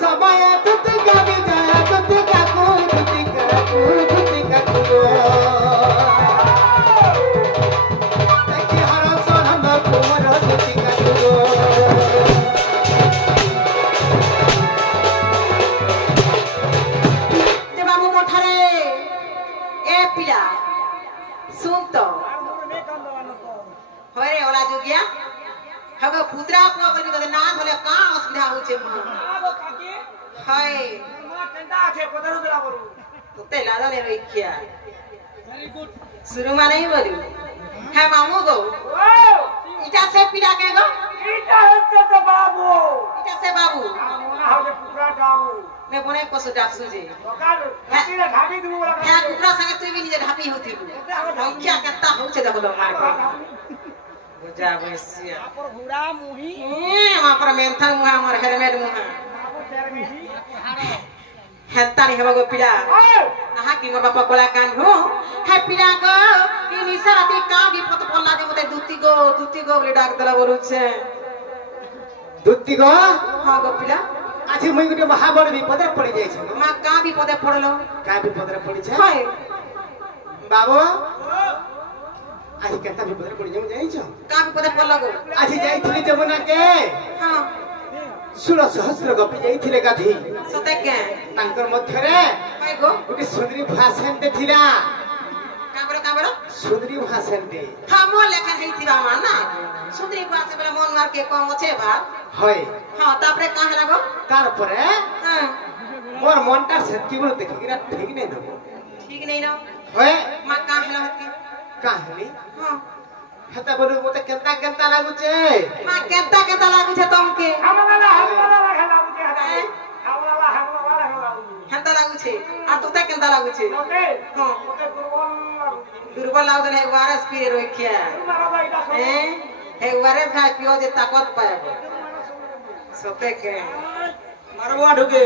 समय तुतिका विजय तुतिका देखि हर सनंद कुमार तुतिका ते बाबू मोठारे ए पिला सुन तो होरे ओला जोगिया हगो पुत्रा को बोलबी तो ना होले का असुविधा होचे मां आगो काकी हाय मां केंदा আছে পদারু দেলা বলু तो ते लादा ले रखिया वेरी गुड शुरू में नहीं बोलू है मामू गो ओ इटा से पिला के गो এটা হচ্ছে তো বাবু इटा से बाबू মনে হবে কুকুরা ডাবু मैं बोने पशु डाक सुजे সকাল রাতে ঢাবি দিব বলা है कुकरा संगे तू भी निजे ढापी होती क्या करता होचे देखो तो मार के बुझा बसिया पर घोड़ा मुही वहां पर मेंथन मुहा हमर हेलमेट मुहा बाबू तेर मिही हेता नहीं हेबो पिला आहा कि मोर बापा कोला कान हो है पिला गो इ निसराती का विपद पल्ला दे मते दुती गो बोले डाक दला बोलु छे दुत्ती गो हां गो पिला আজি মই গুটে মহাবড় বিপদে পড়ি যাইছি मा का विपदे पड़लो का বিপদে পড়িছে हाय বাবু আজি কেতা বিপদে পড়ি যাম যাইছো का विपदे पड़लो गो আজি যাইছিলি যমুনা কে हां 16 सहस्र गपी যাইছিলে গাধি सते के তাঙ্কর মধ্যরে हाय गो গুটে সুন্দরী ভাষণতে থিলা का बड़ो सुंदरी भाषणते हां मो लेखा हेइथिबा माना सुंदरी भाषा बेला मन मार के कम আছে ভাত হয় हां तापरे काहे लागो তারপরে हां মোর মনটা সত্যি বলে দেখি কিনা ঠিক নেই দেবো ठीक नहीं ना হয় मा काहे लागत के কাহিনী हां হেতা বলে মতে কেনতা কেনতা লাগুছে मा केता लागु छे तुमके হামলা খেলা বুঝে হামলা খেলা हेता लागु छे आ तोते केता लागु छे ওকে हां ওকে দুর্বল दुर्बल लागु छे वारस पीरे रोखिया মারা দাও এটা हे वारस खा पियो जे ताकत पाए सते के মারবা ঢুকে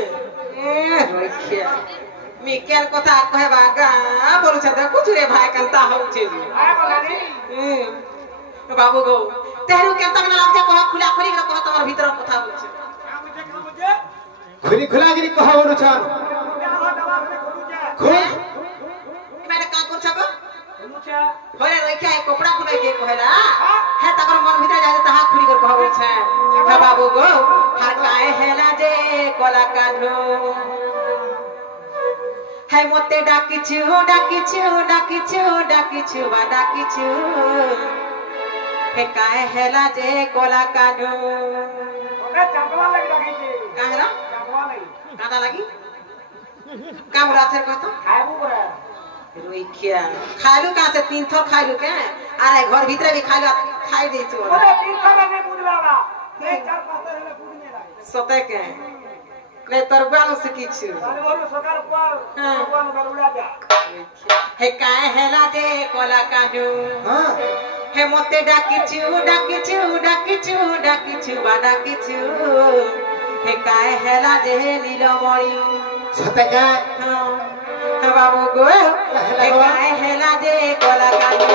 रोखिया मी केर कथा कहे बागा बोलु छे देखु छुरे भाई केता होउ छे আয় বলানি बाबू गो तेहरु केता न लागु छे कह खुला खुली कह तोर भीतर कथा होउ छे কাম বুঝে খুলি খোলাগিরি কহ বলুছন খুল मैंने का कर छबो মুছা होरे रखिया एक कपड़ा खुले के कहला हे तकर मन भीतर जाय तहा खुली कर कहबो छे हे बाबू गो हार काए हेला जे कोला काढो हे मते डाकिछु हे काए हेला जे कोला काढो ওকে চাপলা লাগি রাখিছে काहेला চাপলা লাগি कादा लागी का बोला थे कहतो খাইবো করে रोइखिया खालू का से 3 थर खालू के अरे घर भीतर भी खालू खाई दे छु ওরে তিন খানা নে বুঝলালা এই চার পাঁচ হলে বুঝনে লাগে सते के ले तरबानो से किछु তাহলে ওরে সকাল পর ভগবান গরুলা যা हे काहे हेला जे कोला काढू हां हे मते डाकिछु हे काहे हेला जे नीलमणि सते का हे बाबू गो हे काहे हेला जे कोला काढू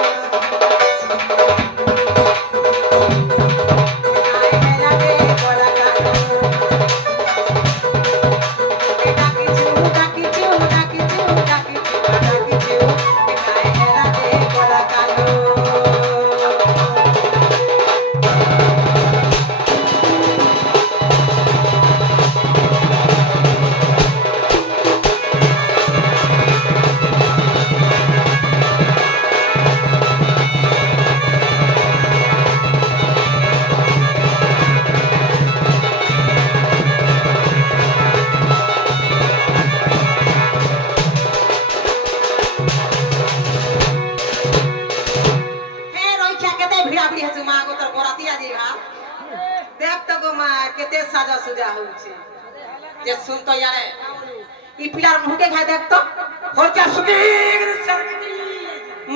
केते साजा सुजा होउछे जे सुन तो यारे ई पिलार मुके खाय देख तो होचा सुकी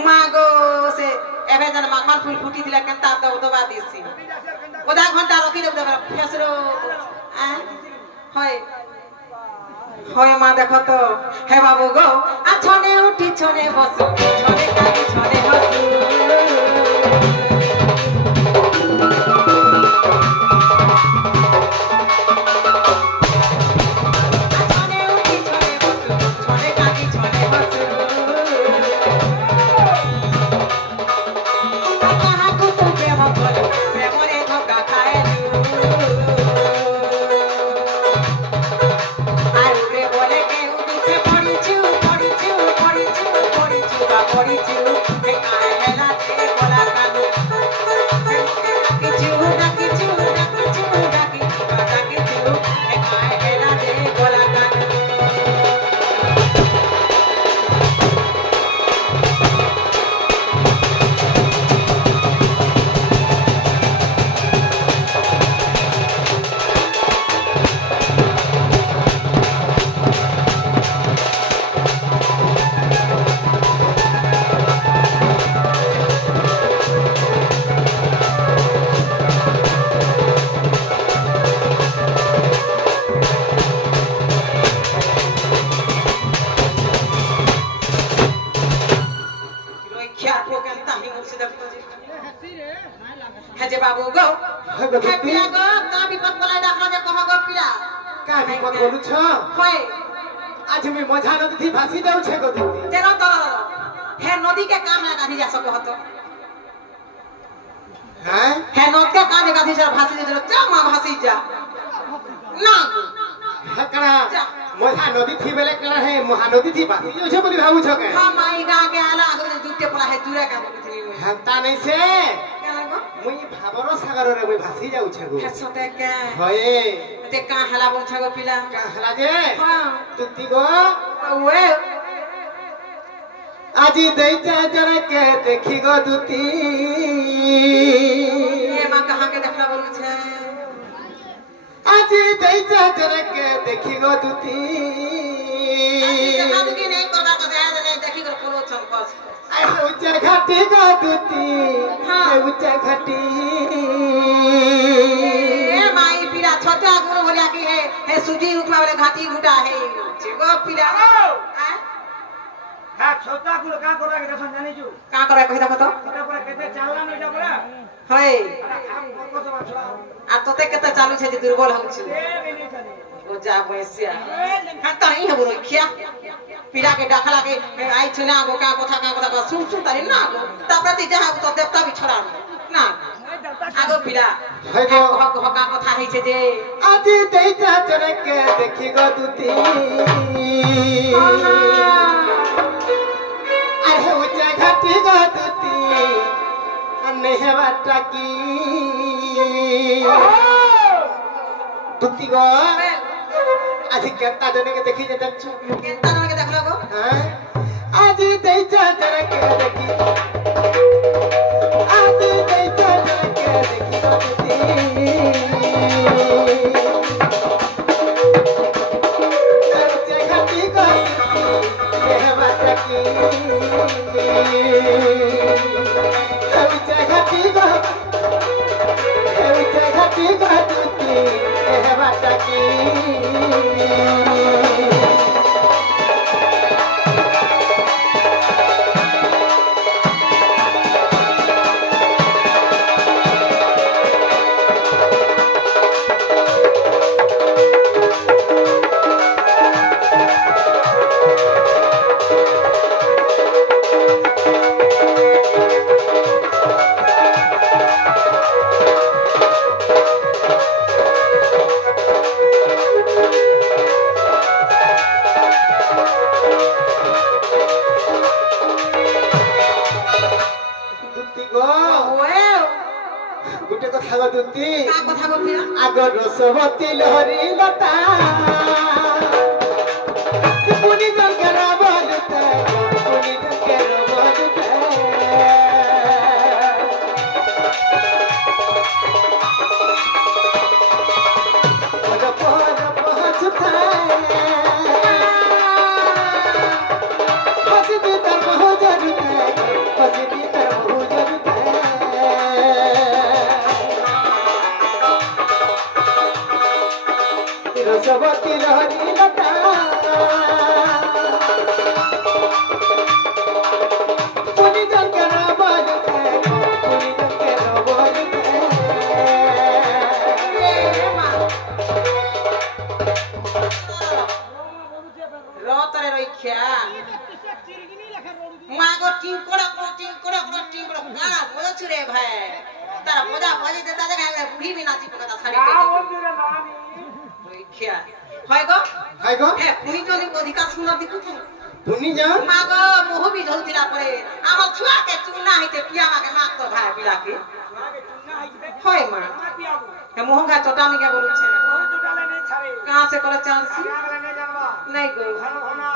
मागो से एबे जन माखन फूल फुटी दिला केता दब दबा दिसी ओदा घंटा रखी देब दबा फेसरो आ होय होय मा देखो तो हे बाबू गो आ छने उठी छने बसु छने काटी छने हसु गो का विपद बोलाई डाकला जे कह गो पिला का विपद बोलू छ होय आज मैं मजा नदी थी भासी जाऊ छे गो दीदी तेरा तर हे नदी के काम ना गाधी जा सको हतो हैं हे नद के काम गाधी जा भासी जे जा मां भासी जा ना हकड़ा मजा नदी थी बेले करा है महानदी थी भासी जाऊ छे बोली भाबू छ के हां माई गा के आला आगे जुटे पड़ा है जुरा का बोली थी हंता नहीं से क्या लगो मुई भाबरो सागर रे मुई भासी जाऊ छे गो हे सोते के होए ते का हला बोल छ गो पिला का हला जे हां तुती गो ओए আজি দেইতা জরকে দেখি গো দুতি ये मां कहां के देखला बोल छे আজি দেইতা জরকে দেখি গো দুতি देखा दुकी नहीं करबा को जाय दे देखी कर पोलो चंपस আই উচ্চে ঘাটি গো দুতি हाँ। উচ্চে ঘাটি ए माई पिला छोटा गुण बोलिया की है सुजी उठवा वाले घाटी घुटा है जेगो पिला हैं হ্যাঁ ছোটা গুলো কা করা কে দেখন জানি জু का करे कहि देखो तो এটা পরে কেতে চাললা নইটা পরে होय আম কত সব ছড়া आ तोते केते चालू छे जे दुर्बल हो छु এ বেনি চলে ओ जा भैंसिया हां तई हो रोखिया पिला के डाखला के आई छना गो का কথা सुन सुन तारी ना गो ताप्रति जहा तो देवता भी छोड़ा ना आगो पिला हाय गो। का কথা হইছে যে আজি দেইতা জরকে দেখি গো দুতি আরে উচ্চে ঘাটি গো দুতি নেহবাটা কি দুতি গো আজি কেনতা জনকে দেখি যে দেখছ কেনতা নাকে দেখলা গো হ্যাঁ আজি দেইতা জরকে দেখি আজি দেইতা জরকে দেখি গো দুতি উচ্চে ঘাটি গো দুতি নেহবাটা কি गुटे कथा गदुती का কথা গপিলা आगर रसवती लहरी लता पुनी जंकर बलुता पुनी जंकर बलुता पद पद पहुँचता हंसती तर बहुत जरूरत हंसती तर बहुत जरूरत रसवती लहरी लता पुनी जंकर बलुता पुनी जंकर बलुता রতরে রইখ্যা মাগো টিঙ্কড়া গানা বলছ রে ভাই তারা পদা বজে দে দাদা গায় বুড়ি বি নাচি পকাতা শাড়ি আ পরে বন্ধুরে নানি রইখ্যা হয় গো हाय गो হে পুনি জনি অধিকার সুন্দর দেখু থে पुनी जा মাগো মোহ বি ঝলতিলা পরে আমার ছুয়া কে চুনা হইতে পিয়া মাকে মাক তো ভাই বিলাকে আগে চুনা হইছে হয় মা না পিয়াবো হে মোহঙ্গা চটামি কে বলছে ও টোটালে নেই ছাড়ে कहां से करे चांसी আগলে নেই জানবা नहीं गो ঘর ঘনা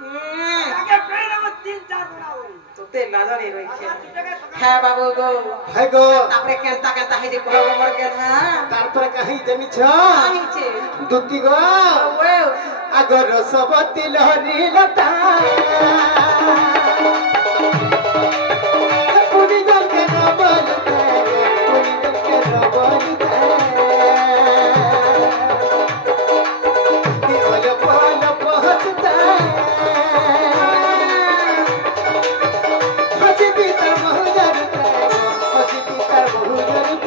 हम्म আগে পেরে মত 3-4 গুণা হই तो ते लाजरे रइख्या চুটাকে है बाबू गो हाय गो तापरे केनता हे जे कोलो मर के था तारपर कहीं जमी छ आही छे दुती गो ओए आगर रसवती लहरी लता पुनी जंकर बलुता पुनी जंकर बलुता दिल पल पहुँचता हंसती तर बहु जरूरत हंसती तर बहु जरूरत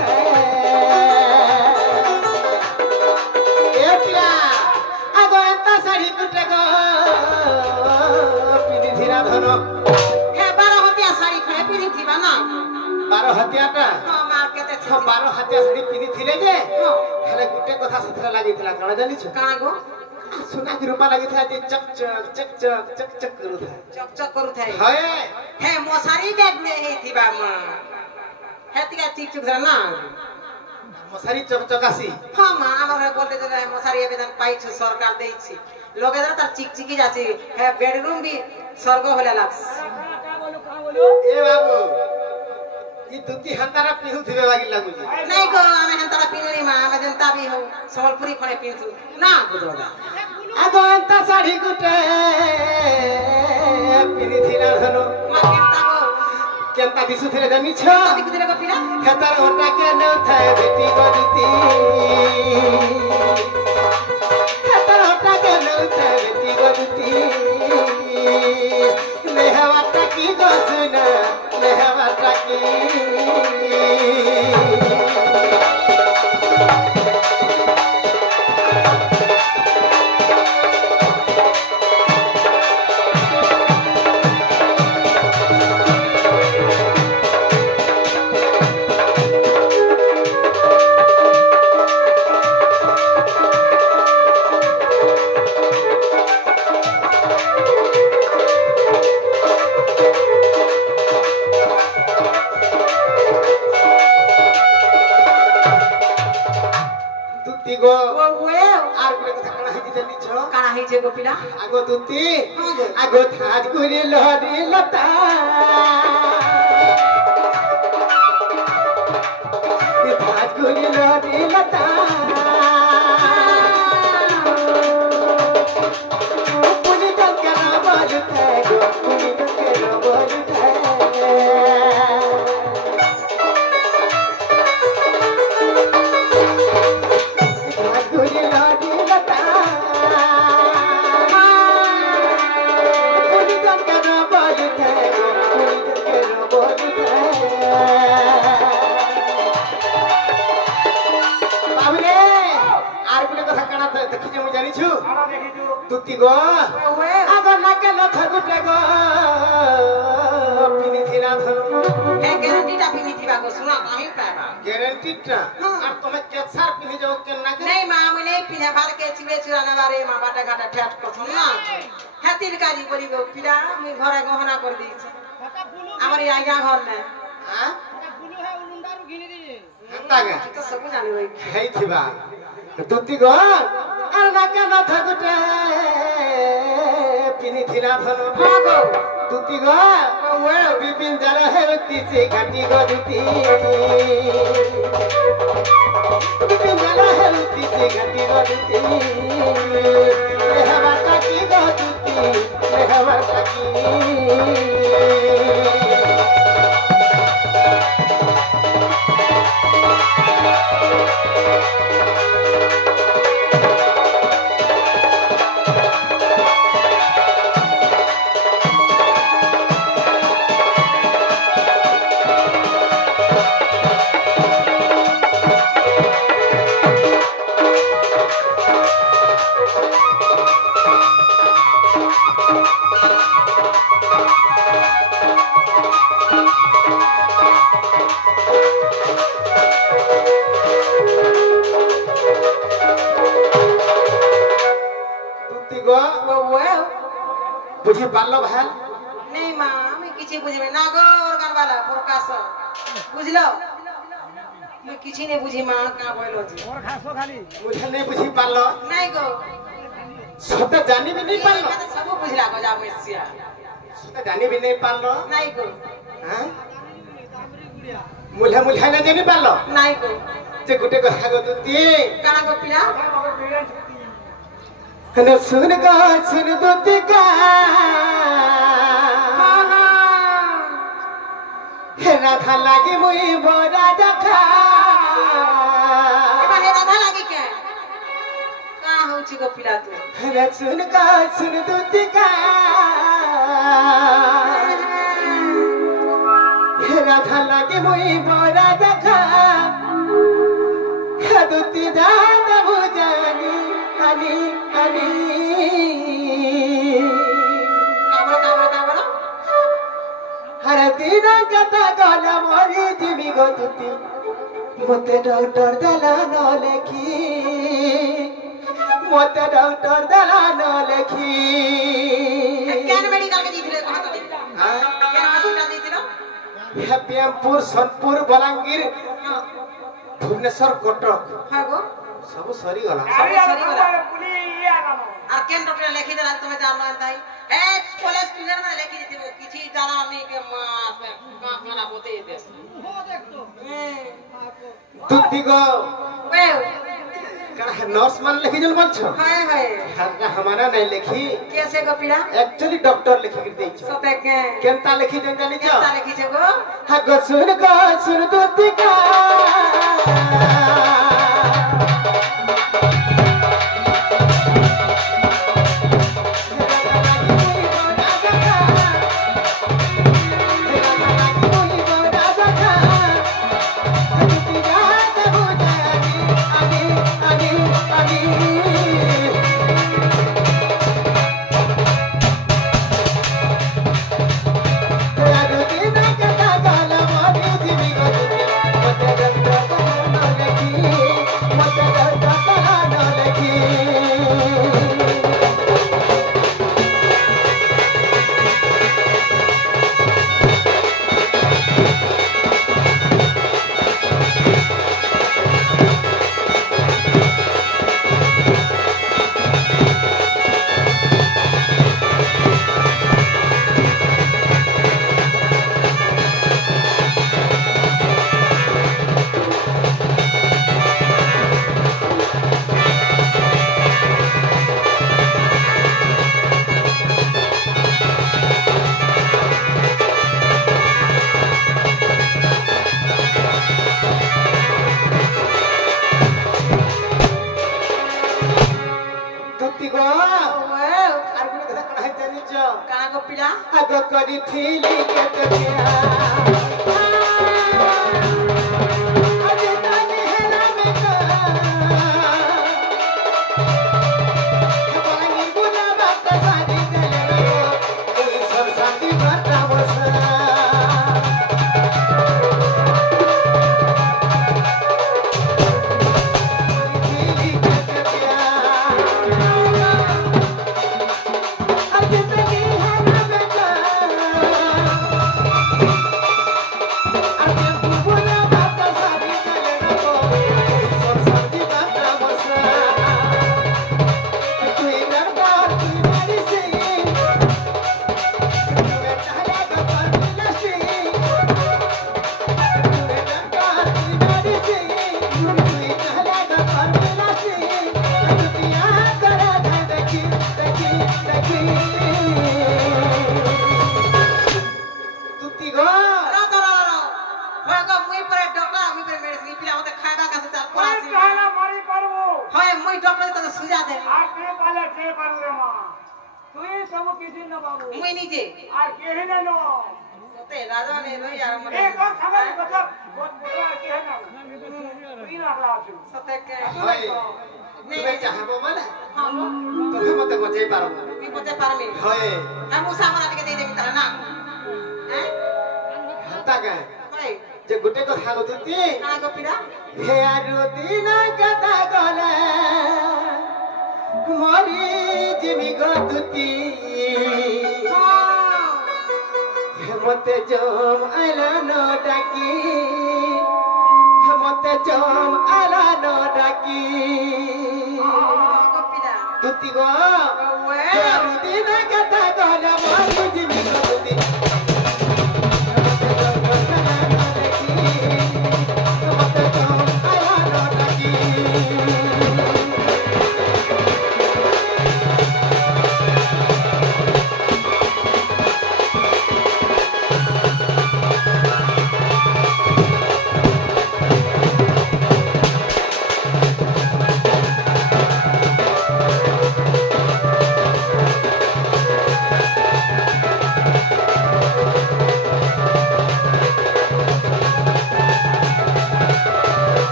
ପିଲାଟା ହଁ ମାର କେତେ ହଁ 12 ହାତିଆ ଶାଢୀ ପିନ୍ଧିଥିଲେ ଯେ ହେଲେ ଗୋଟେ କଥା ସେଥିରେ ଲାଗିଥିଲା କାଣା ଜାଣିଛୁ କାଣା ଗো ସୁନା କି ରୂପା ଲାଗିଥିଲା ଯେ ଚକ୍ ଚକ୍ ଚକ୍ ଚକ୍ ଚକ୍ ଚକ୍ କରୁଥାଏ ଚକଚକ କରୁଥାଏ ହଏ ହେ ମଶାରୀ ଗାଡଲେ ହେଇଥିବା ମା ହେତିକା ଚିକ୍ ଚୁକ୍ ନା ମଶାରୀ ଚକ୍ ଚକ୍ ଆସି ହଁ ମା ଆମର ବୋଲତେ ଯେ ମଶାରୀ ଏବେ ଯେନ୍ ପାଇଛୁ ସରକାର ଦେଇଛି ଲগে ଦେ ତାର ଚିକ୍ ଚିକି ଯାସି ହେ ବେଡରୁମ ବି ସ୍वर्ग ଭଳିଆ ଲାଗସି ଏ ବାବୁ ଇ ଦୁତି ହାନ୍ତାରା ପିନ୍ଧୁଥିବେ ବାଗି ଲାଗୁଛି ନାଇଁ ଗो ଆମେ ହେନ୍ତାରା ପିନ୍ଧୁନି ମା ଆମେ ଯେନ୍ତା ବି ହଉ ସମ୍ବଲପୁରୀ ଖଣେ ପିନ୍ଧୁ ନା ବୁଝଲା ଆଗ ଏନ୍ତା ଶାଢୀ ଗୋଟେ ପିନ୍ଧିଥିଲା ଧନୁ ମା କେନ୍ତା ଗো କେନ୍ତା ଦିଶୁଥିଲେ ଜାଣିଛ ଦେଖୁଥିଲେ ଗো ପିଲା ହେତାର ଘଣ୍ଟା କେ ନେଉଥାଏ ବେଟି ଗରିତି ହେତାର ଘଣ୍ଟା କେ ନେଉଥାଏ ବେଟି ଗରିତି ନେହବାଟା କି ଗସୁନ ନେହବାଟା କି आगो दुती आगो थाज गुरी लहरी लता थाज गुरी लहरी लता पुनी तक के बोल थे गो पुनी तक के बोल थे थाज गुरी लहरी लता तुती गो आगो नाके लथ गुटे गो पिनिथिला धनु हे ग्यारंटीटा पिनिथिबा गो सुना काहे पाबा ग्यारंटीटा आ तमे केसार पिनि जाओ के नाके नहीं मां मने पिने बार के चिले चुराना बारे मां बाटा घाटा ठेट करथुन ना हेतिर काजी करी गो पिला मु घरे गहना कर दी छी हमर आया घर ने हां बुलु है उलुंडारू घिनी दी हंता गे तो सब जानि होई हेई थिबा तुती गो आर नाके लथ गुटे पिनिथिला धनु हां गो तुती गो ओए बिपिन जरा हेती से घाटी गो दुती बिपिन जरा हेती से घाटी गो दुती लेहवाटा की गो दुती लेहवाटा की बुझी पालो भाल नहीं मां मैं किछि बुझबे ना गो ऑर्गन वाला प्रकाश बुझलो मैं किछि नहीं बुझी मां का बोलो जी और खासो खाली मुझे नहीं बुझी पालो नहीं गो सब जानी भी नहीं पालो मैं तो सब बुझला गो जा मैसिया सब जानी भी नहीं पालो नहीं गो हां मुल्हा मुल्हा नहीं जानी पालो नहीं गो जे गुटे को हागो दुती काना गो पिला हने सुन दुती का हे राधा लागी मुई बोरा जखा माने राधा लागी के का होची गो पिला तू हने सुन दुती का हे राधा लागी मुई बोरा जखा हे दुती जान बुझानी हनी हनी काबरो हर दिन दिना कथा गला मरी जिमी गतुती मते डॉक्टर दला न लेखी मते डॉक्टर दला न लेखी केन मेडिकल के दिथिले कहा तो हां केन हॉस्पिटल दिथिलो हैप्पीपुर सोनपुर बलांगीर भुवनेश्वर कटक हां गो सब सरी गला अरे अरे पुली ये आना আর কেন ডক্টর লিখি দেলা তুমি জানো তাই এ কলেজ ক্লিনার মানে লিখি দিতে কিছু জানা নেই কে মাস কানা বতে দে ও দেখতো তুতি গো ওয়ে कड़ा नर्स मान लिखी जल मन छ हाय हाय हरना हमारा नहीं लिखी कैसे गो पीड़ा एक्चुअली डॉक्टर लिखी के देछ सते के केनता लिखी जन जानी छ केनता लिखी छ गो हा गो सुन तुति का काना गो पीड़ा आगो करी थीली के तकिया अजे ताने हेला में का बानी बुला बात सादी चले रो कोई सब साथी बाता बसा थीली के तकिया अजे ताने हेला में का जे गुटे को खागो तुती काना गो पीड़ा हे आरुती ना कथा गला मरी जिमी गतुती हे मते जम आला न डाकी हे मते जम आला न डाकी गो पीड़ा तुती गो वे हे आरुती ना कथा गला मरी जिमी गतुती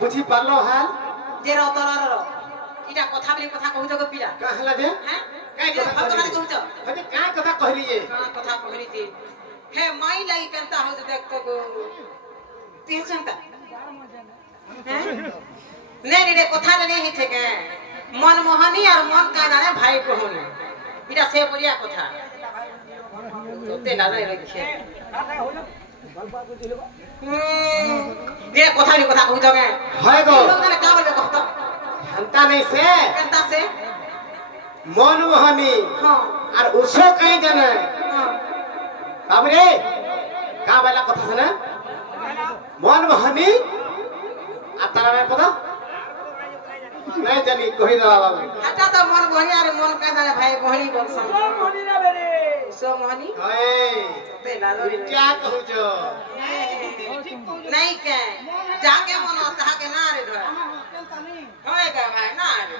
बुझी पारलो हाल जे रतरर इटा कथा बली कथा कहू जगो पिया कहला जे हैं काय इटा कथा भल कथा कहू छ अरे काय कथा कहली जे कथा कहली थी हे माई लाई कंता हो देख तो गो पेचंता हैं नहीं रे कथा नहीं है के मनमोहनी और मन का जाने भाई कहूनी इटा से बोलिया कथा ते ना नहीं रखे ये कथा नहीं कथा कहू जगे हाय गो लोग ने का बोले कहता हंता नहीं से कंता से मनमोहनी हां और उसो कहीं जाने हां बाबू रे का वाला कथा सुना मनमोहनी आ तारा में पता नहीं जानी कही दवा बाबू हटा तो मन बहनी और मन का जाने भाई बहनी बोल सब मोनी रे बेरे सो मोहनी ओए ते लालो क्या कहू जो नहीं के जाके मन आता के ना रे धर होएगा भाई ना रे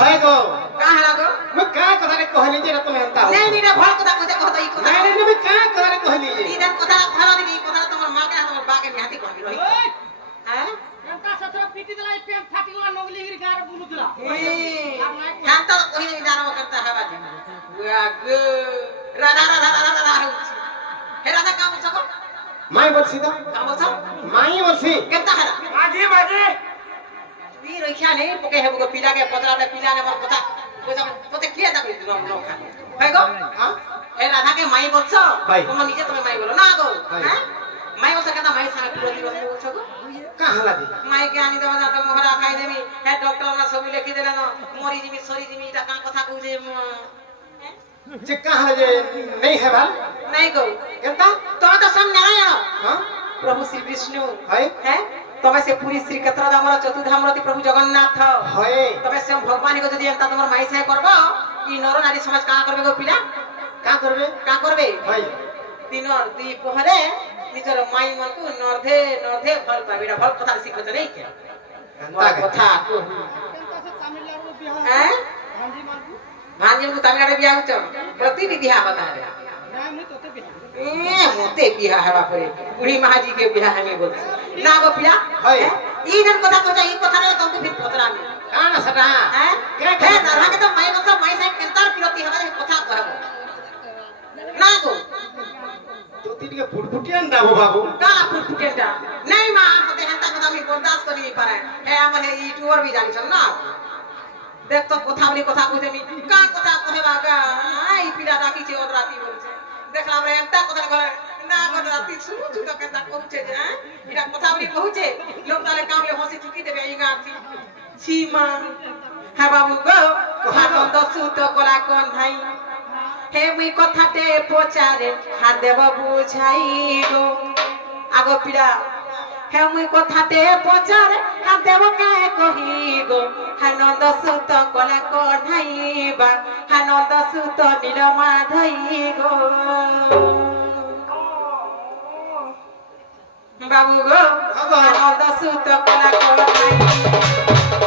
हाय गो कहां लागो मैं का कथा रे कहली जे तुम हंता नहीं नहीं रे भल कथा कहता कहता ई कथा नहीं नहीं मैं का कथा रे कहली जे ई दिन कथा भल नहीं कथा तुम्हार मां के तुम्हार बा के निहाती कहली रही हैं एंता सत्र पीटी दला पेन फाटी वाला नगली गिर गार बुलु दला हां तो कोई नहीं जानो करता है बाजी गो राधा राधा राधा राधा हे राधा का बोल सको माई बोलसी तो का बोल सको माई बोलसी केता है बाजी बाजी ई रखिया नहीं पके है वो पीला के पतला ने पीला ने मत पता वो सब तो ते किया था लोग लोग खा है गो हां हे राधा के माई बोल छ भाई। तुम नीचे तुम्हें माई बोलो ना गो भाई। हैं माई बोल सकता माई सारा पूरा दिवस बोल छ गो कहां ला दी माई के आनी दवा जाता मोहरा खाई देमी हे डॉक्टर ना सब लिखि देला न मोरी जिमी सोरी जिमी इटा का कथा कहू जे जे कहां ला जे नहीं है भाल नहीं गो केता तो सब नारायण हां प्रभु श्री विष्णु हाय हैं तबे से पूरी श्री क्षेत्रधामर चतुर्धामरती प्रभु जगन्नाथ हाय तबे से भगवान को जदी एंता तमर माई से करबो ई नर नारी समाज का करबे गो पिला का करबे का करबे हाय दिनर दी पहरे निजर माई मन को नर्धे नर्धे फल पाबिडा फल कथा सिखत नहीं के हंता कथा को एंता से तमिलनाडु बिहार हैं गांधी मार्ग भांजे को तमिलनाडु बियाह छ प्रति विद्या बता रे ना मैं तोते बिहार ए मोते बियाह है बापरे बुढ़ी महाजी के बियाह हमें बोल ना गो पिला हाय। ई दिन कथा को ई कथा रे तुमको फिर पतरा में काना सटा हैं के हे नरहा के तो माई बस माई से केंतर पिलती हमारे कथा कहबो ना गो तो तीन के फुटफुटियन डाबो बाबू काला फुटफुटेंडा नहीं मां मते हंता कथा भी बर्दाश्त कर नहीं पारे हे हम हे ई टूर भी जानी छ ना देख तो कथा बली कथा कहते मी का कथा कहबा का ई पिला राखी छे ओदराती बोल छे देखला रे एंता कथा घर ना ओदराती सुनु छु तो केता कहू छे जे इरा कथा बली कहू छे लोग ताले काम ले हंसी चुकी देबे ई गाथी छी मां हा बाबू गो कहा दसु तो कोला कोन भाई हे मुई कथाटे पचारे हाथ देव बुझाई गो आगो पिला हे मुई कथाटे पचारे हाथ देव के कही गो हानंद सुत कला कढ़ाईबा हानंद सुत नीलमा धई गो बाबू गो हानंद सुत कला कढ़ाई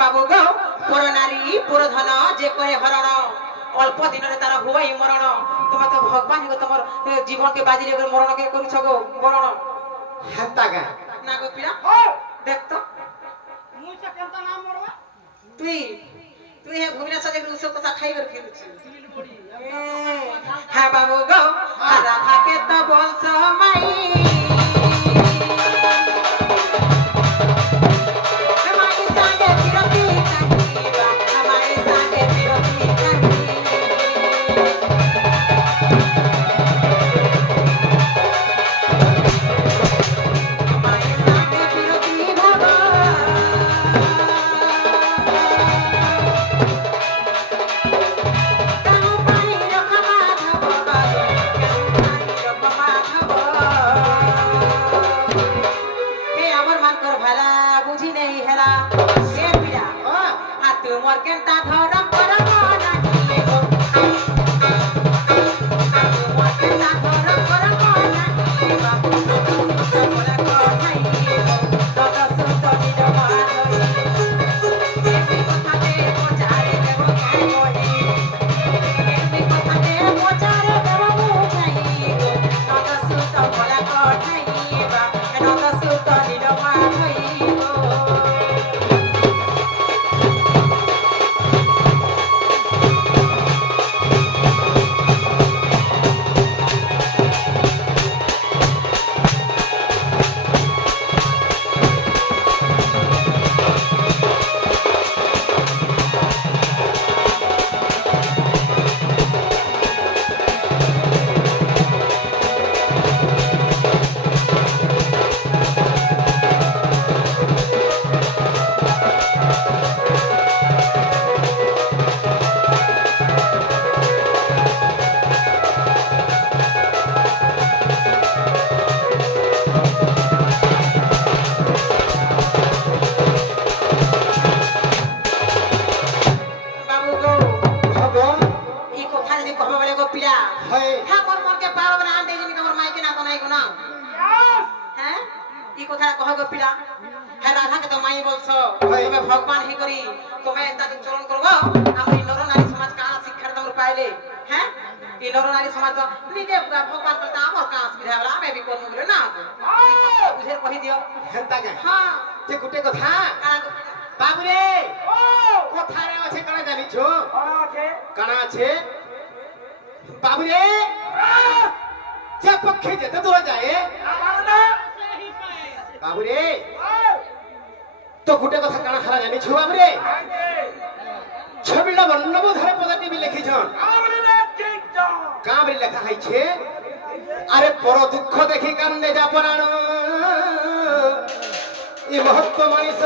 बाबू गो पुर नारी पुर धन जे करे हरण अल्प दिन रे तार होई मरण तुम तो भगवान को तुम जीवन के बाजी रे मरण के करू छगो मरण हंता का ना गो पिला देख तो मुई से केंता नाम मरवा तुई हे भूमिना सजे उसको कसा खाई कर खेलु छी मानकर भला बुझी नहीं हेला ए पिया आ तू मोर केनता धरम पर नाही गो मोर केनता धरम पर नाही बाबू बोला को नहीं गो तो सुत निड मारई ए कथा ते पचारे देबो के कोई ए कथा ते पचारे देबो बुझाई गो तो सुत बोला को नहीं बा तो सुत निड मारई गो भगवान ही करी तुम्हें चलन करबो हमरी नर नारी समाज का शिक्षा तमर पाइले हैं ई नर नारी समाज निजे पूरा भगवान करता हमर का सुविधा वाला मैं भी कोन मुरे ना बुझे कहि दियो हेंता के हां जे गुटे कथा बाबू रे कथा रे আছে कणा जानि छो कणा আছে बाबू रे जे पक्षी जेते दूर जाए बाबू रे तो गुटे कथा कणा हरा जानि छो बाबू रे छबिला बन्नबो धरे पदाटी भी लिखि छन काबरी लेखा है छे अरे पर दुख देखि कांदे जा पराण ई महत्व मनीष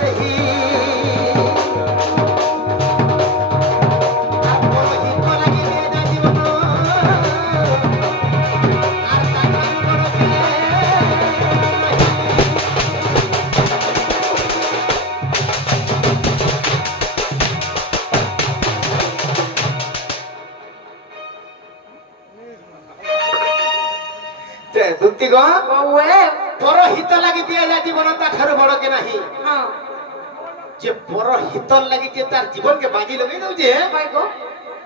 सही दुक्ति गो ओए पर हित लागि दिया जा जीवन ता ठारो बड़ के नाही हां जे पर हित लागि जे तार जीवन के बाजी लगे दउ जे भाई गो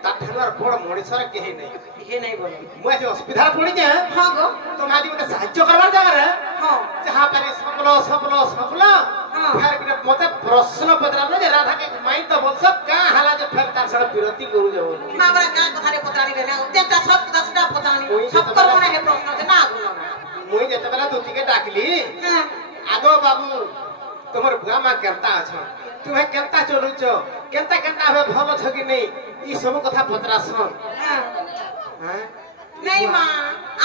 ता ठारो बड़ मଣିଷर केही नै हे नहीं बोले मुआ जे अस्पताल पड़ी जे हां गो तो माजी मते साहाय्य करबार जगह रे हां जहां पारी सफल फिर के मते प्रश्न पत्रालो जे राधा के माई तो बोल सब का हाला जे फिर तार सड़ विरोधी करू जे मामरा का कथा रे पत्रानी रे जेता सब दसटा पत्रानी सब कर मने हे प्रश्न जे ना आगु मुई जेते बेला दुती के डाकली आगो बाबू तुमर गामा केनता छ तुम्हें केनता चलुछ केनता केनता हबे भल छ कि नै ई सब कथा पत्रासन हां नहीं मां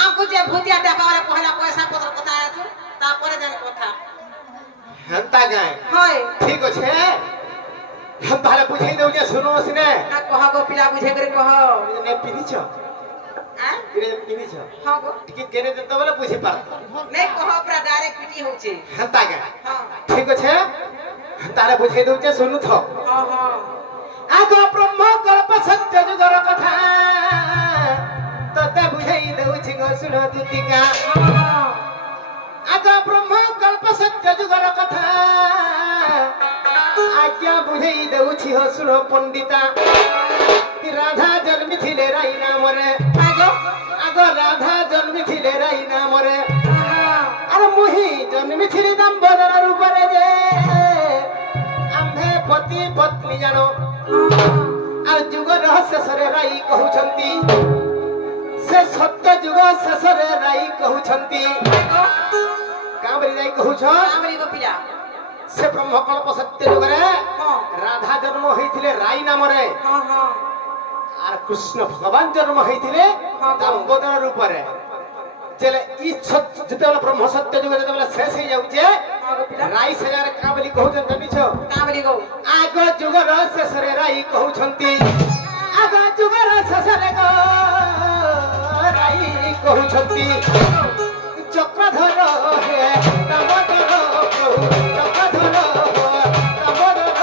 आपको जे भूतिया डाका वाला पहला पैसा पत्र बताया छु तापरे जन कथा हंता गाय होय ठीक छै हम ताले बुझाई दउ जे सुनो सिने आ कह गो पिला बुझे करे कह ने पिनी छ आ रे पिनी छ हां गो ठीक केने देत बोले बुझे पात नहीं कह पूरा डायरेक्ट पिटी हो छे हंता गाय हां ठीक छै ताले बुझाई दउ जे सुनु थ हां हां आगो ब्रह्म कल्प सत्य जुगर कथा तते बुझाई दउ छि गो सुनो दुतिका हां आगो ब्रह्म कल्प सत्य जुगर कथा आज्ञा बुझाई दउ छि हो सुनो पंडिता राधा जन्मी थिले राई नाम रे आगो राधा जन्मी थिले राई नाम रे अरे मुही जन्मी थिली दंबदर रूप रे जे आम्भे पति पत्नी जानो आ जुग रहस्य सरे राई कहउछंती से सत्य जुग शेषरे राई कहउछंती काबरी राई कहउछ काबरी गो पिला से ब्रह्मकल्प सत्य जुग रे हां राधा जन्म होइथिले राई नाम रे हां हां आर कृष्ण भगवान जन्म होइथिले दामोदर रूप रे चले ई जतेला ब्रह्म सत्य जुग जतेला शेष हे जाउ जे राई सजार काबली कहउछन जनी छ काबली गो आगो जुग रहस्य सरे राई कहउछंती आगो जुग रहस्य सरे गो राई कहउछंती চক্রধর হে দামোদর প্রভু চক্রধর দামোদর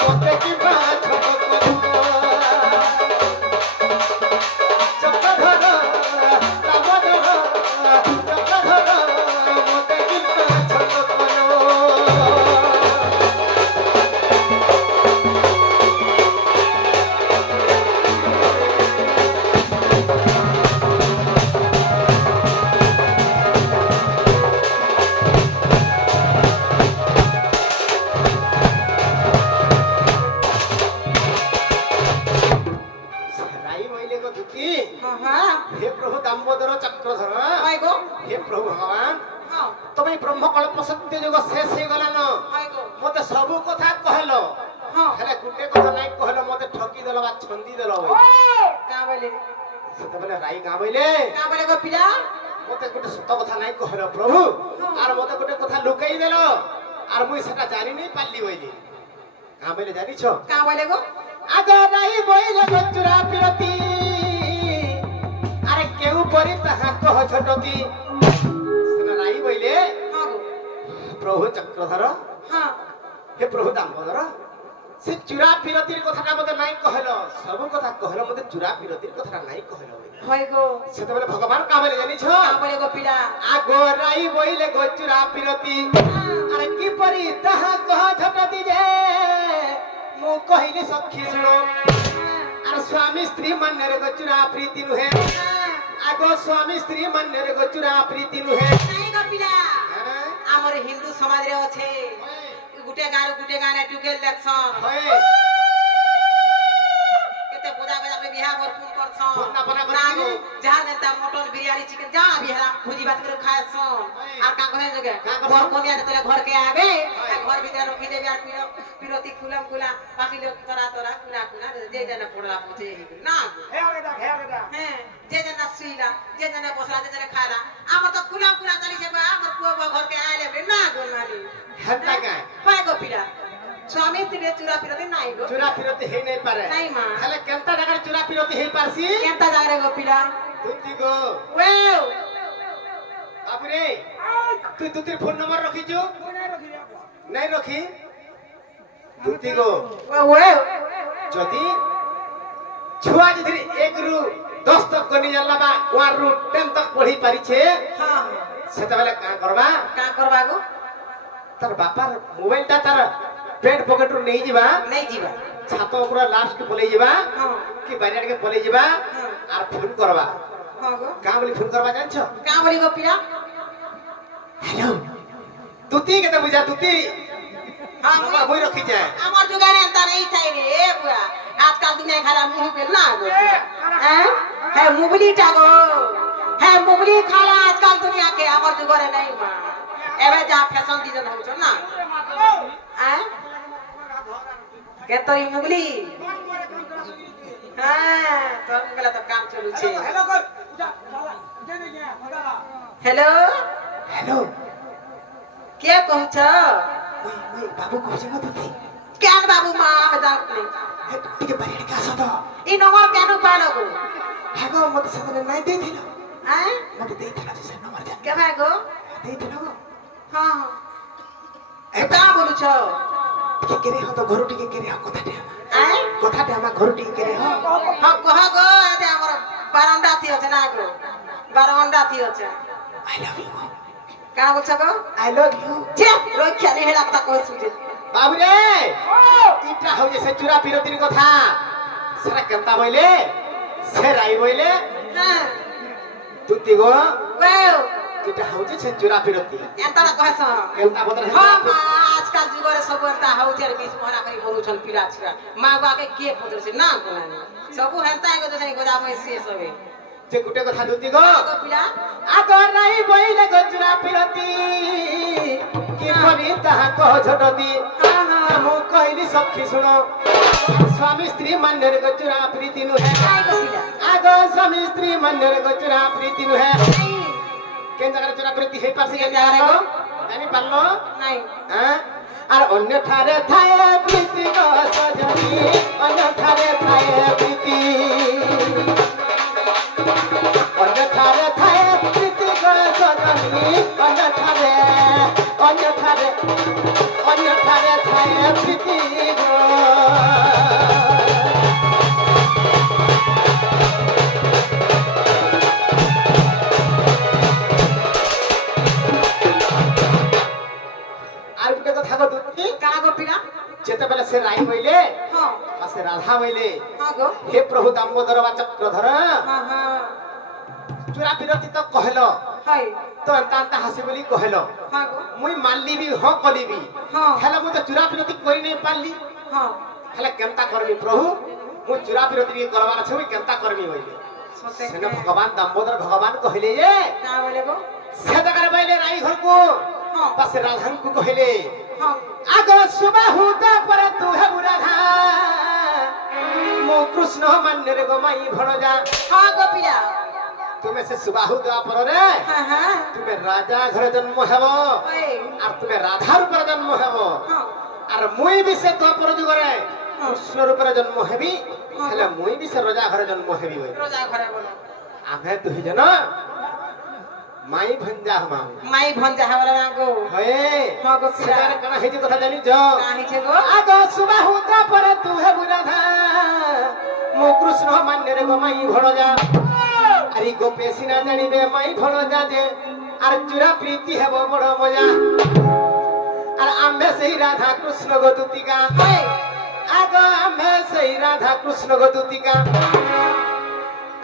মতে কিবা ছোট করো চক্রধর দামোদর চক্রধর মতে কিবা ছোট করো हे प्रभु दामोदर चक्रधर हाय गो हे प्रभु भगवान हां तमे ब्रह्मकल्प सत्य युग शेष हे गलान हाय गो मते सब कथा कहलो हां हेले गुटे कथा नै कहलो मते ठकी देलो बा छंदी देलो का बोले सेते बेले राई का बोले गो पिला मते गुटे सत्य कथा नै कहलो प्रभु आर मते गुटे कथा लुकाई देलो आर मुई सेटा जानि नै पाल्ली बोली का बोले जानि छ का बोले गो आगे राई बोले बचुरा पिरती अरे केहू परी तहा कह छटती सेना राई बोले हां गो प्रभु चक्रधर हां हे प्रभु दामोदर से चुरा पिरतीर कथाटा मते नाइ कहलो सब कथा कहलो मते चुरा पिरतीर कथाटा नाइ कहलो हाय गो सेते बेले भगवान का बोले जानि छ का बोले गो पिला आगो राई बोले गो चुरा पिरती अरे की परी तहा कह छटती जे मु कहिली सखी सुनो अरे स्वामी स्त्री मान्य रे गो चुरा प्रीति नुहे आगो स्वामी स्त्री मान्य रे गो चुरा प्रीति नुहे नहीं गो पिला हमर हिंदू समाज रे अछि गुटे गाने टुकेल देखसन होय केते पूजा पे बियाह बर फोन करछन फोन पना ना करछी गो जहां देता मटन बिरयानी चिकन जा बिहरा भुजी भात करे खायसन आ का करे जगे घर कोनिया तले घर के आबे आ घर भीतर रखी देबे आ पिरती खुलम खुला बाकी लोग तोरा कुना जे जना पड़ला पूछे ना हेरगेदा हैं जे जना सुईला जे जना बसला जे जना खाला हमर तो खुला चली से हमर पुआ घर के आले ना गो नानी हत्ता का पाए गो पिला स्वामी स्त्री चुरा पिरती नाही गो चुरा पिरती हे नै पारे नाही मा हले केंता जगह चुरा पिरती हे पारसी केंता जागे गो पिला तुती गो वेव बाबूरे तू तुतीर फोन नंबर रखी जो नहीं रखी तुती गो वेव जदी छुआ जदी 1 रु 10 तक कोनी जल्ला बा 1 रु 10 तक पढ़ी पारी छे हां सेता बेले का करबा गो तार बापार मोबाइल ता तार पेट पॉकेट रो नहीं जीवा नहीं जीवा छातो पूरा लास्ट के पले जीवा हां कि बाजार के पले जीवा और फोन करबा हां गो का बोली फोन करबा जान छ का बोली गो पिला हेलो तुती के त बुझा तुती हां हमर होई रखी जाए हमर जुगाने अंता नहीं चाहिए ए बुआ आजकल दुनिया खाला मुंह पे ना गो हैं है मुबली टागो है मुबली खाला आजकल दुनिया के हमर जुगाने नहीं मा एबे जा फैशन डिजाइन हो छ ना हैं के तोरी मुगली हां तो गला तो काम चलू छे हेलो कर चला जे नहीं गया मदाला हेलो हेलो के कहछ ओई बाबू कहछ न तुती केन बाबू मां में जात हे टिके बाजार के आसो तो ई नंबर केनु पालो गो हागो मते सदने नहीं दे दिलो हैं मते दे दिला से नंबर जान के भाई गो दे दिलो हां ए का बोलू छ टिके केरे हो तो घर टिके केरे हो कथाटे हैं कथाटे हम घर टिके केरे हो हां कह गो एते हमर बारंडा थी छ ना गो बारंडा थी छ आई लव यू का बोल छ गो आई लव यू छे रोज खेले हेला ता कह सुजे बाबू रे इटा हो जैसे चुरा पिरतीर कथा सेरा केंता बोले से राई बोले हां तुती गो वेव इटा हो जैसे चुरा पिरती एंता ना कहस केंता बदल हां आजकल जुगरे सब एंता हो छे बीच मोहरा करी बोलू छल पिरा छिरा मां बा के पदर से ना बोलानी सब हेंता एगो जसे गोदा में से सबे जे गुटे कथा तुती गो गो पिरा आगो राई बोले गो चुरा पिरती की बनी ताहा कह झटती हां हां मु कहली सखी सुनो स्वामी स्त्री मान्य रे गो चुरा प्रीति नु है आई गो पिरा आगो स्वामी स्त्री मान्य रे गो चुरा प्रीति नु है केन जगह चुरा प्रीति हे पासे के जानो जानी पालो नहीं हां और अन्य थारे थाए प्रीति गो सजनी अन्य थारे थाए प्रीति अन्य थारे थाए प्रीति गो सजनी अन्यथारे ठाए प्रीति गो আর গুটে কথা গো দুতি কানা গো পিলা যেতে বেলা সে রাই হইলে হ্যাঁ আর সে রাধা হইলে হ্যাঁ গো হে প্রভু দামোদর বা চক্রধর হ্যাঁ হ্যাঁ চূড়া বিরতি তো কহল হয় তো এন্তা হাসি বলি কহল হ্যাঁ গো মুই মানলিবি হ কলিবি হ্যাঁ হেলে মু তো চূড়া বিরতি করি নাই পারলি হ্যাঁ হেলে কেনতা করবি প্রভু মু চূড়া বিরতি করবার আছে মুই কেনতা করবি হইলে সতে সেনে ভগবান দামোদর ভগবান কহিলে যে কা বলে গো সে জায়গায় বাইলে রাই ঘরকু হ্যাঁ পাশে রাধাঙ্কু কহিলে হ্যাঁ আগ সুবাহুতা পরে তু হেবু রাধা মো কৃষ্ণ মান্যের গোমাই ভণজা হ্যাঁ গো পিলা তুমি সে সুবাহু দেওয়া পরে হ্যাঁ হ্যাঁ তুমি রাজা ঘরে জন্ম হেব ওই আর তুমি রাধার উপরে জন্ম হেব হ্যাঁ আর মুই বি সে দ্বাপর যুগরে কৃষ্ণর উপরে জন্ম হেবি হেলে মুই বি সে রাজা ঘরে জন্ম হেবি হই রোজা ঘরে বলো আমি দুই জন মাই ভঞ্জা হমা মাই ভঞ্জা হাওলা না গো হয়ে হ্যাঁ গো পিলা সেটার কেন হেজি কথা জানি য কা হিছে গো আগ সুবাহু দেওয়া তু হেবু রাধা মো কৃষ্ণ মান্যের গোমাই ভণজা আরে গোপে সিনা জানিবে মাই ভণজা যে আর চূড়া প্রীতি হেব বড় মজা আর আম্বে সেই রাধা কৃষ্ণ গো দুতিকা হয় আগ আম্বে সেই রাধা কৃষ্ণ গো দুতিকা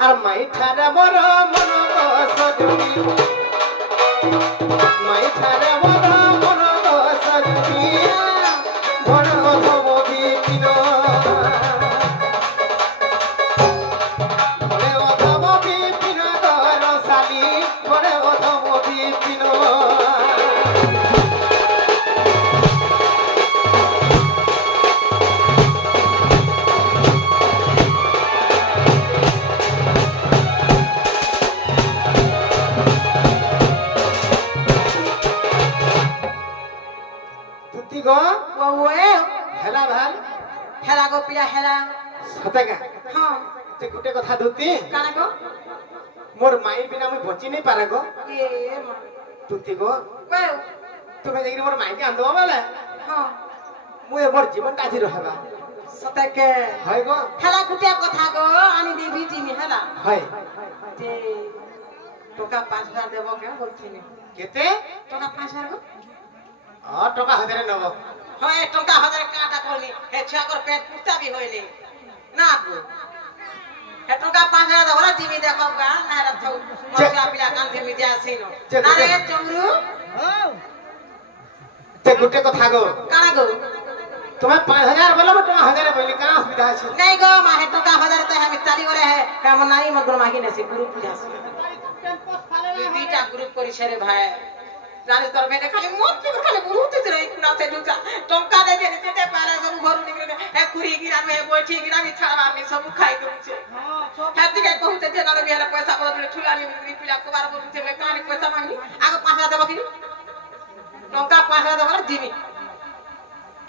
আর মাই ঠারে বড় মন সজনী মাই ঠারে বড় মন সজনী বড় ধমকি পিন বড় ধমকি পিন রসালি বড় ধমকি পিন দুতি গো ওয়ে হেলা ভাল হেলা গো পিলা হেলা সতেগা হ্যাঁ তে গুটে কথা দুতি কানা গো মোর মাই বিনা মুই বচি নাই পারে গো এ মা দুতি গো ওয়ে তুমি দেখি মোর মাইকে আনদবা বেলে হ্যাঁ মুই মোর জীবনটা আজি রহেবা সতেকে হয় গো হেলা গুটিয়া কথা গো আনি দেবি জিমি হেলা হয় তে টাকা 5000 দেব কে বলছিনি কেতে টাকা 5000 গো টাকা হাজারে নব হয় টাকা 1000 কাটা করনি হে ছাগর পেট পুতা বি হইলে না গো হে টাকা 5000 দেব জিমি দেখো গা না রাথৌ মশা পিলা কান্তে মিডিয়া আসিনো না রে চমরু তে গুটে কথা গো কানা গো তুমি 5000 বলো মো টাকা হাজারে বলি কা সুবিধা আছে नहीं गो माहे टका 1000 तो हमें चाली करे है काम नाई मगर माही ने से ग्रुप पूजा से बीटा ग्रुप करी छरे भाई जाने तोर में खाली मोत के खाली बहुत रे कुना से दुका टंका दे दे ते पारा सब घर निकले है कुरी गिरा में बैठी गिरा में छाड़ा में सब खाई दे छे है तिके कहते जे ना बिहार पैसा बदले ठुला में पिला को बार बोलते में कानी पैसा मांगी आगे 5000 देबो कि टंका 5000 देबो जीवी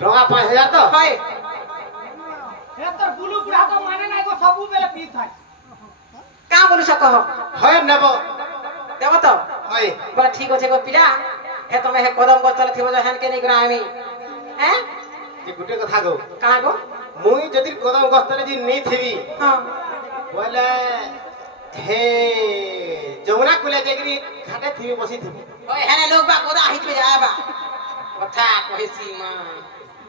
টাকা 5000 তো হয় हे तर बुलू बुढ़ा तो माने नहीं को सबू बेले पीत है का बोलु सक हो হয় নেব देबो तो হয় बोला ठीक होछे गो पिला हे तमे हे कदम गतले थिबो जहन के नि ग्रामी हैं তে গুটে কথা গো का गो মুই যদি কদম গস্তলে জি নেই থিবি हां বলে হে যমুনা কুলে যেগরি ঘাটে থিবি বসি থিবি ओए हेने लोग बा कोदा हिचबे जाबा कथा कहिसी मां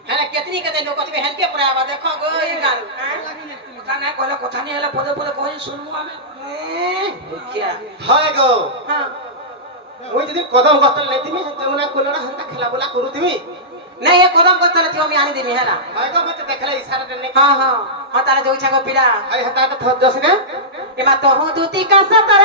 हेने केतनी कते लोग कतबे हेन के पराबा देखो गो ई गाल काना कहले कथा नहीं हले पदे पदे कहि सुनमु हमें क्या হয় গো हां মুই যদি কদম গস্তলে নেই থিবি যমুনা কুলড়া হন্তা খেলা বুলা করু থিবি नहीं ये कदम गतले थियो मी आनी देमी हेला হয় গো মতে দেখলে ইশারা দেনে हां हां हां तारा जो इच्छा गो पिला হয় হাতা তো জসনে एमा तो हूं दूती का सता